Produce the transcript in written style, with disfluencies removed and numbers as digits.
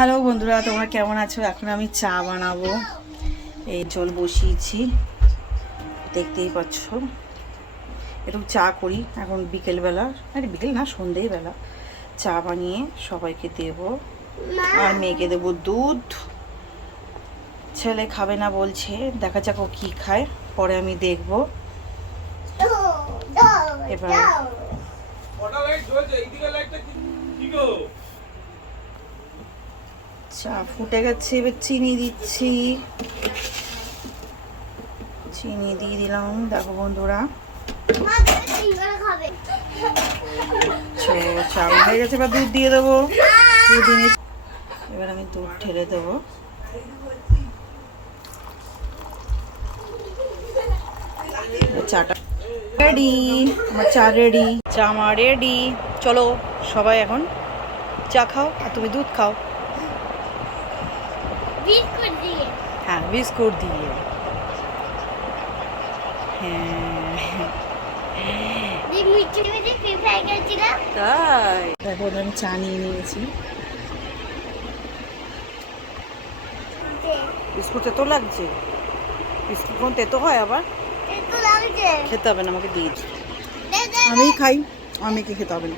Hello বন্ধুরা, তোমরা কেমন আছো? এখন আমি চা বানাবো। এই জল বসিয়েছি, দেখতেই পাচ্ছ। একটু চা করি এখন বিকেলবেলা, আরে বিকেল না, সন্ধেবেলা চা বানিয়ে সবাইকে দেব। আর মেয়েকে দেবো দুধ। ছেলে খাবে না বলছে, দেখা যাক ও কী খায়, পরে আমি দেখব। এবার চা ফুটে গেছে, এবার চিনি দিচ্ছি। চিনি দিয়ে দিলাম। দেখো বন্ধুরা, চা হয়ে গেছে। এবার দুধ দিয়ে দেবো। এবার আমি দুধ ঢেলে দেবো। চাটা রেডি, আমার চা রেডি, চা আমার রেডি। চলো সবাই এখন চা খাও, আর তুমি দুধ খাও। হ্যাঁ, বিস্কুট দিয়ে। হ্যাঁ তাই। দেখো আমি চা নিয়ে নিয়েছি। বিস্কুট তেতো লাগছে? বিস্কুট কোন তেতো হয় আবার? খেতে হবে না, আমাকে দিয়ে। আমি খাই, আমি কি খেতে হবে না।